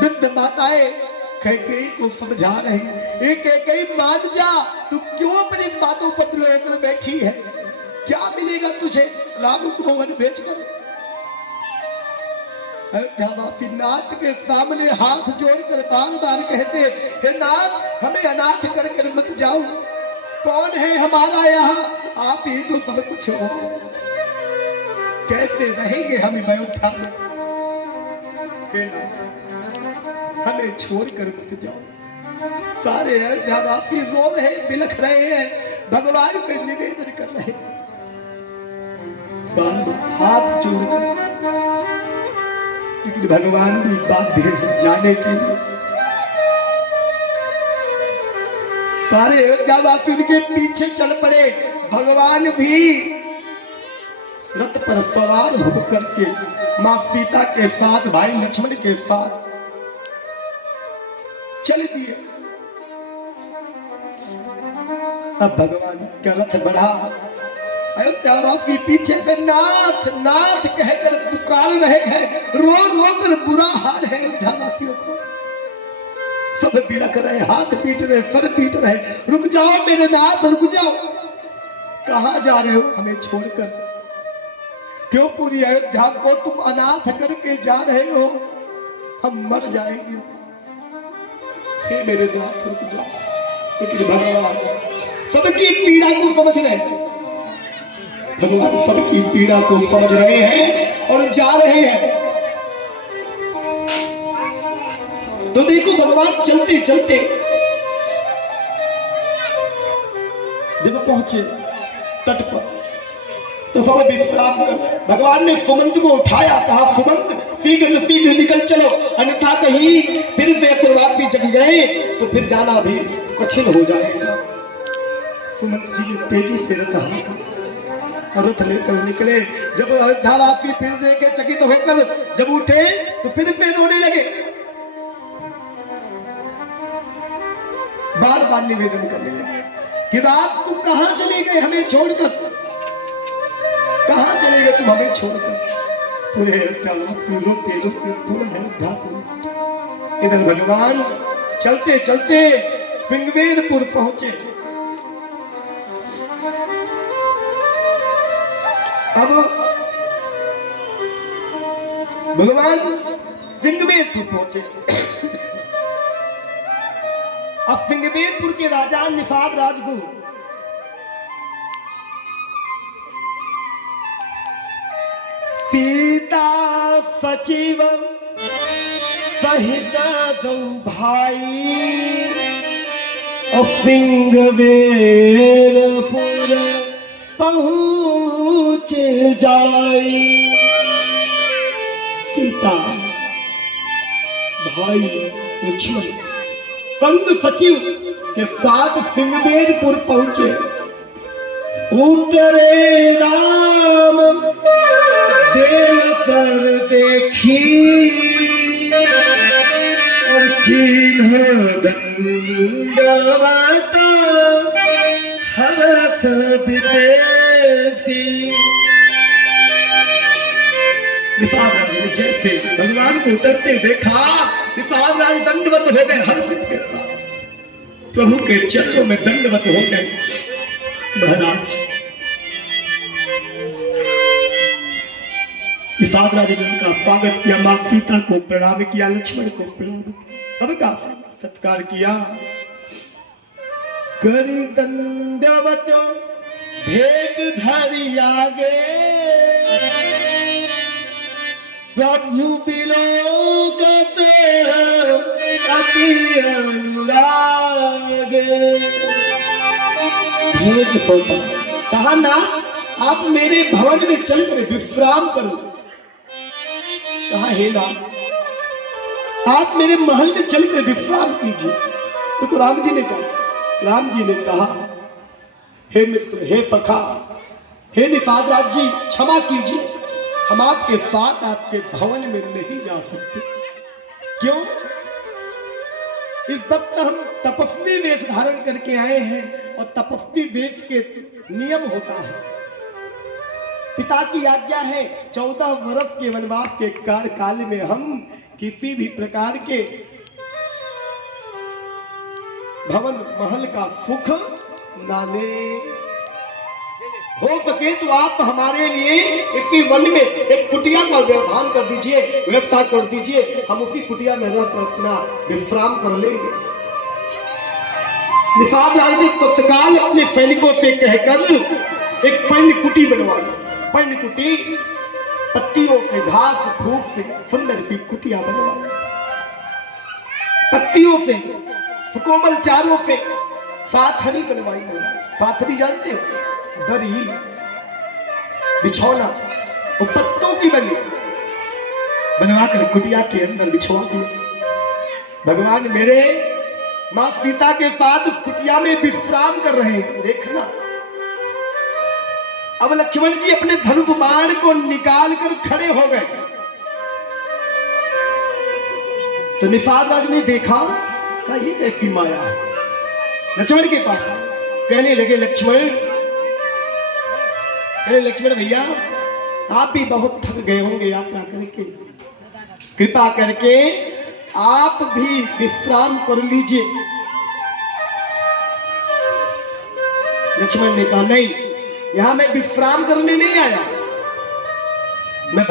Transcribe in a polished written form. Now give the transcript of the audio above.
वृद्ध माताएं कैकेयी को समझा रहे हैं, एक कैकेयी मान जा, तू क्यों अपनी बातों पर होकर बैठी है? क्या मिलेगा तुझे राम को वन बेचकर? अयोध्यावासी नाथ के सामने हाथ जोड़कर बार बार कहते, हे नाथ, हमें अनाथ कर मत जाओ। कौन है हमारा यहाँ? आप ही तो सब कुछ हो। कैसे रहेंगे हम इस अयोध्या में? हे नाथ, हमें छोड़कर मत जाओ। सारे अयोध्यावासी रो रहे, बिलख रहे हैं, भगवान से निवेदन कर रहे हैं, बार बार हाथ जोड़कर। लेकिन भगवान भी बाध्य है जाने के लिए। सारे अयोध्यावासी उनके पीछे चल पड़े। भगवान भी रथ पर सवार होकर के मां सीता के साथ, भाई लक्ष्मण के साथ चल दिए। अब भगवान का रथ बढ़ा, अयोध्यावासी पीछे से नाथ नाथ कहकर पुकार रहे हैं, रो रो कर बुरा हाल है अयोध्यावासियों को। सब बिलख रहे, हाथ पीट रहे, सर पीट रहे, रुक जाओ मेरे नाथ, रुक जाओ। कहां जा रहे हो हमें छोड़कर? क्यों पूरी अयोध्या को तुम अनाथ करके जा रहे हो? हम मर जाएंगे। हे मेरे नाथ, रुक जाओ। लेकिन भगवान सबकी पीड़ा को समझ रहे हैं, भगवान सबकी पीड़ा को समझ रहे हैं और जा रहे हैं। तो देखो भगवान चलते चलते जब पहुंचे तट पर, तो सब विश्राम कर भगवान ने सुमंत को उठाया, कहा सुमंत शीघ्र शीघ्र निकल चलो, अन्यथा कहीं फिर से प्रवासी जग गए तो फिर जाना भी कठिन हो जाएगा। सुमंत जी ने तेजी से रथ लेकर निकले। जब अयोध्यावासी फिर देखे चकित होकर जब उठे तो फिर से रोने लगे, बार बार निवेदन करने लगे कि रात तुम कहां चले गए हमें छोड़कर? कहां चले गए तुम हमें छोड़कर? पूरे अयोध्यावासी रोते रोते पूरा अयोध्या को। इधर भगवान चलते चलते सिंगवेरपुर पहुंचे। अब भगवान सिंगवेरपुर पहुंचे। अब सिंगवेरपुर के राजा निषाद राजगुरु सीता सचिव सहित दो भाई और सिंगवेरपुर पहुंचे जाई। सीता भाई लक्ष्मण संग सचिव के साथ सिंगवेरपुर पहुंचे। उतरे राम देव सर देखी और कीन्ह दंडवत हरस विशेषी। निषाद राज ने जैसे भगवान को उतरते देखा, निषाद राज दंडवत हो गए हर्षित के साथ, प्रभु के चरणों में दंडवत हो गए। महाराज निषाद राज ने उनका स्वागत किया, मां सीता को प्रणाम किया, लक्ष्मण को प्रणाम किया, सबका सत्कार किया। करी दंडवत भेंट धरी आगे, प्रभु बिलोकत अति अनुराग। भेंट सौंपा, कहा ना आप मेरे भवन में चलकर विश्राम करो। कहा हे नाथ, आप मेरे महल में चलकर विश्राम कीजिए। तो राम जी ने कहा हे मित्र, हे सखा, हे निषाद राज जी, क्षमा कीजिए, हम आपके साथ आपके भवन में नहीं जा सकते। क्यों? इस वक्त हम तपस्वी वेश धारण करके आए हैं और तपस्वी वेश के नियम होता है, पिता की आज्ञा है 14 वर्ष के वनवास के काल में हम किसी भी प्रकार के भवन महल का सुख ना ले। हो सके तो आप हमारे लिए इसी वन में एक कुटिया का व्यवधान कर दीजिए, व्यवस्था कर दीजिए, हम उसी कुटिया में रहकर अपना विश्राम कर लेंगे। निषाद राज ने तत्काल अपने सैनिकों से कहकर एक पर्ण कुटी बनवाई। पर्ण कुटी पत्तियों से, घास फूस से सुंदर सी कुटिया बनवाई, पत्तियों से, सुकोमल चारों से साथरी बनवाई। साथरी जानते हो, दरी बिछौना वो पत्तों की बनी, बनवाकर कुटिया के अंदर बिछवा दिया। भगवान मेरे मां सीता के साथ उस कुटिया में विश्राम कर रहे हैं। देखना, अब लक्ष्मण जी अपने धनुष बाण को निकाल कर खड़े हो गए तो निषाद राज ने देखा, कहा ये कैसी माया है। लक्ष्मण के पास कहने लगे, लक्ष्मण भैया आप भी बहुत थक गए होंगे यात्रा करके, कृपा करके आप भी विश्राम कर लीजिए। लक्ष्मण ने कहा नहीं, यहां मैं विश्राम करने नहीं आया, मैं